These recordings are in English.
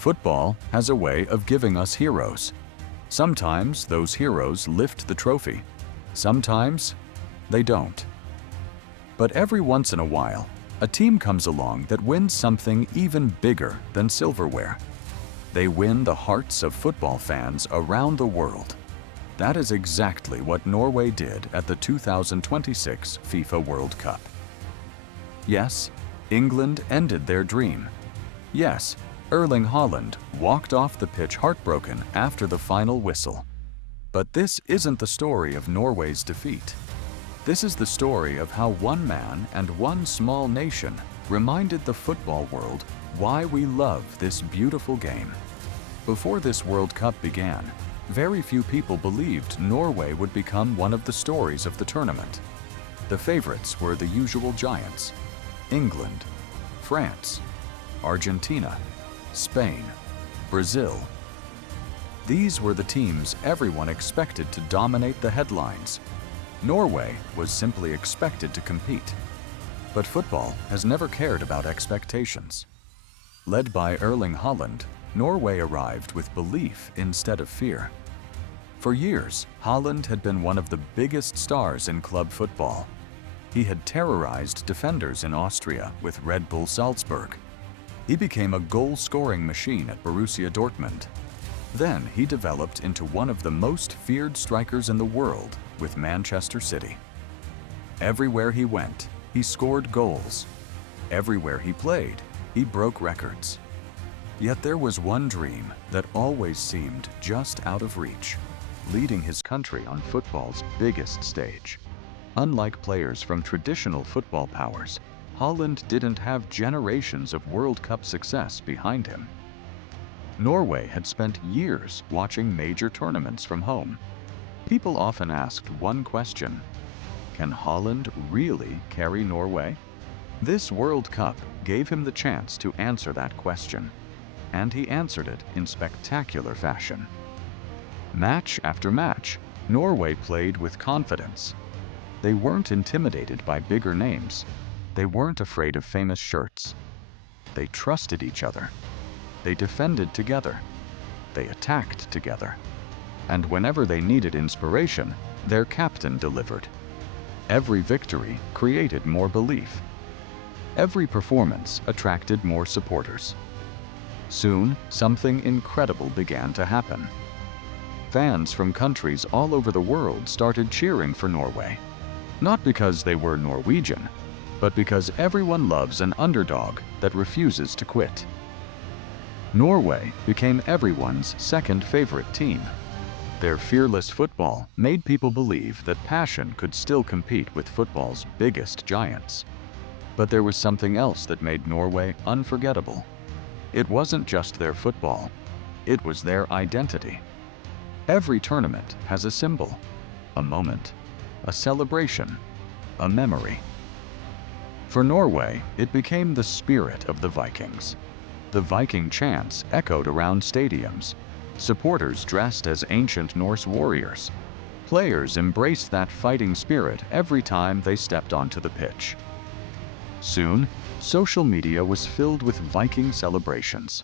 Football has a way of giving us heroes. Sometimes those heroes lift the trophy. Sometimes they don't. But every once in a while, a team comes along that wins something even bigger than silverware. They win the hearts of football fans around the world. That is exactly what Norway did at the 2026 FIFA World Cup. Yes, England ended their dream. Yes, Erling Haaland walked off the pitch heartbroken after the final whistle. But this isn't the story of Norway's defeat. This is the story of how one man and one small nation reminded the football world why we love this beautiful game. Before this World Cup began, very few people believed Norway would become one of the stories of the tournament. The favorites were the usual giants: England, France, Argentina, Spain, Brazil. These were the teams everyone expected to dominate the headlines. Norway was simply expected to compete. But football has never cared about expectations. Led by Erling Haaland, Norway arrived with belief instead of fear. For years, Haaland had been one of the biggest stars in club football. He had terrorized defenders in Austria with Red Bull Salzburg. He became a goal-scoring machine at Borussia Dortmund. Then he developed into one of the most feared strikers in the world with Manchester City. Everywhere he went, he scored goals. Everywhere he played, he broke records. Yet there was one dream that always seemed just out of reach: leading his country on football's biggest stage. Unlike players from traditional football powers, Haaland didn't have generations of World Cup success behind him. Norway had spent years watching major tournaments from home. People often asked one question: can Haaland really carry Norway? This World Cup gave him the chance to answer that question, and he answered it in spectacular fashion. Match after match, Norway played with confidence. They weren't intimidated by bigger names. They weren't afraid of famous shirts. They trusted each other. They defended together. They attacked together. And whenever they needed inspiration, their captain delivered. Every victory created more belief. Every performance attracted more supporters. Soon, something incredible began to happen. Fans from countries all over the world started cheering for Norway. Not because they were Norwegian, but because everyone loves an underdog that refuses to quit. Norway became everyone's second favorite team. Their fearless football made people believe that passion could still compete with football's biggest giants. But there was something else that made Norway unforgettable. It wasn't just their football, it was their identity. Every tournament has a symbol, a moment, a celebration, a memory. For Norway, it became the spirit of the Vikings. The Viking chants echoed around stadiums. Supporters dressed as ancient Norse warriors. Players embraced that fighting spirit every time they stepped onto the pitch. Soon, social media was filled with Viking celebrations.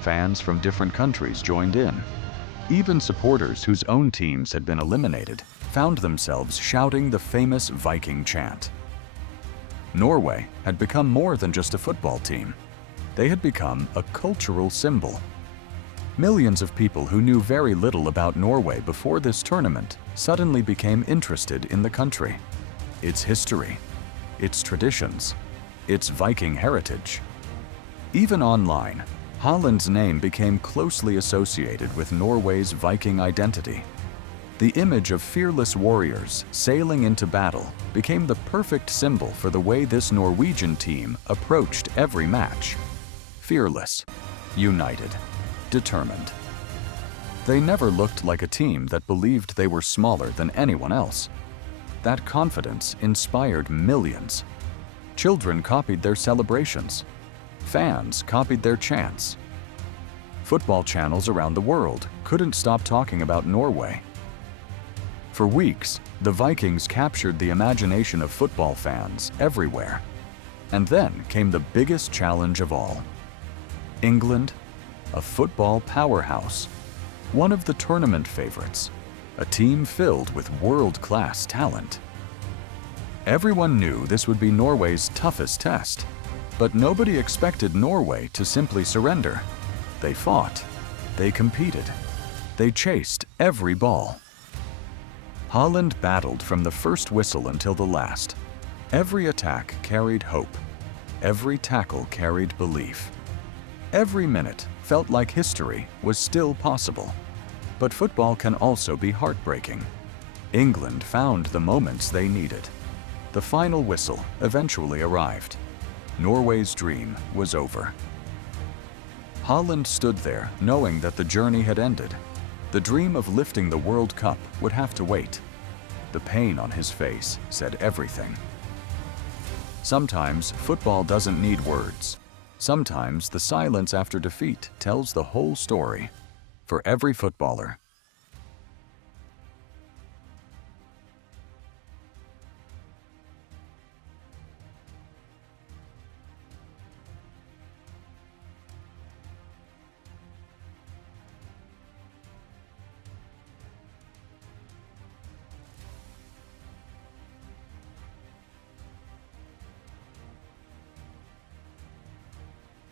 Fans from different countries joined in. Even supporters whose own teams had been eliminated found themselves shouting the famous Viking chant. Norway had become more than just a football team. They had become a cultural symbol. Millions of people who knew very little about Norway before this tournament suddenly became interested in the country, its history, its traditions, its Viking heritage. Even online, Haaland's name became closely associated with Norway's Viking identity. The image of fearless warriors sailing into battle became the perfect symbol for the way this Norwegian team approached every match. Fearless, united, determined. They never looked like a team that believed they were smaller than anyone else. That confidence inspired millions. Children copied their celebrations. Fans copied their chants. Football channels around the world couldn't stop talking about Norway. For weeks, the Vikings captured the imagination of football fans everywhere. And then came the biggest challenge of all. England, a football powerhouse, one of the tournament favorites, a team filled with world-class talent. Everyone knew this would be Norway's toughest test, but nobody expected Norway to simply surrender. They fought, they competed, they chased every ball. Haaland battled from the first whistle until the last. Every attack carried hope. Every tackle carried belief. Every minute felt like history was still possible. But football can also be heartbreaking. England found the moments they needed. The final whistle eventually arrived. Norway's dream was over. Haaland stood there knowing that the journey had ended. The dream of lifting the World Cup would have to wait. The pain on his face said everything. Sometimes football doesn't need words. Sometimes the silence after defeat tells the whole story. For every footballer,